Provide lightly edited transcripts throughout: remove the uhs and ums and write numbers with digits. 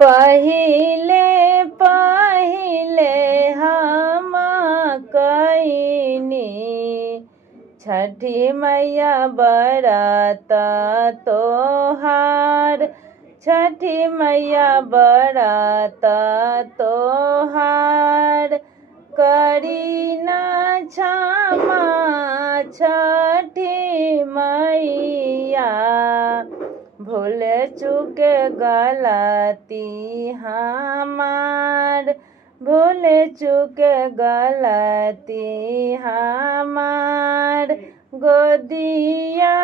पहिले पहिले हम कईनी छठी मैया बरत तोहार। छठी मैया बरत तोहार। करी न क्षमा छठी मैया भूल चूक गलती हमार। भूल चूक गलती हमार। गोदिया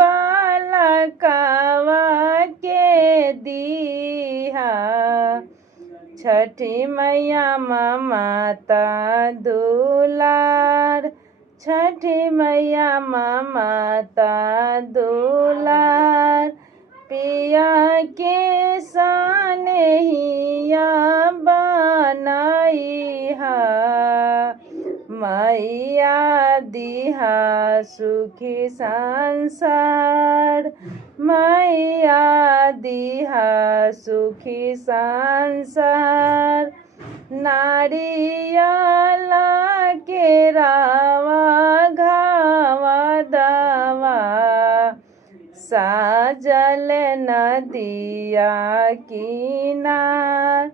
बालकवा के दिहा छठी मैया ममता दुलार। छठी मैया ममता दुलार। पिया के सनेहिया बनैहा मैया दिहा सुखी संसार। मैया दिहा सुखी संसार। नारियल के रावा घावा दवा साजल नदिया किनार।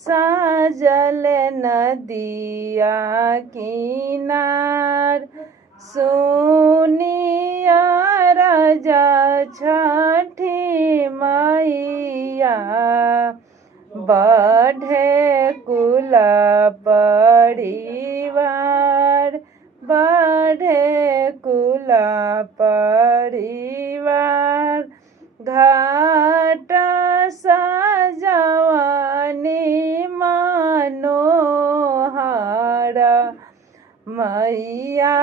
साजल नदिया किनार। सुनिया राजा छठी मैया बढ़े कुल परिवार। बढ़े कुल परिवार। घाट सजवनी मनोहर मैया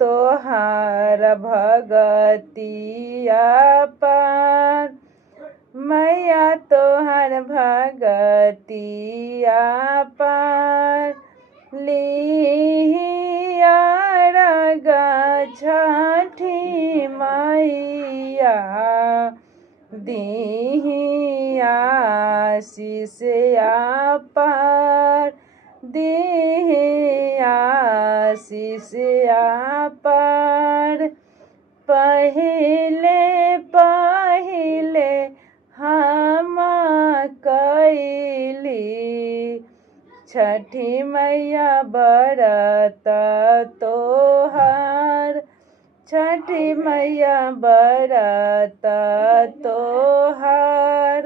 तोहार भगतिया पार। मैया तोहार भगतिया पार। लिहिया रग छठी मैया दीही आशीष अपार। दीही आशीष अपार। पहिले पहिले हम कईली छठी मैया बरत तोहार। छठी मैया बरत तोहार।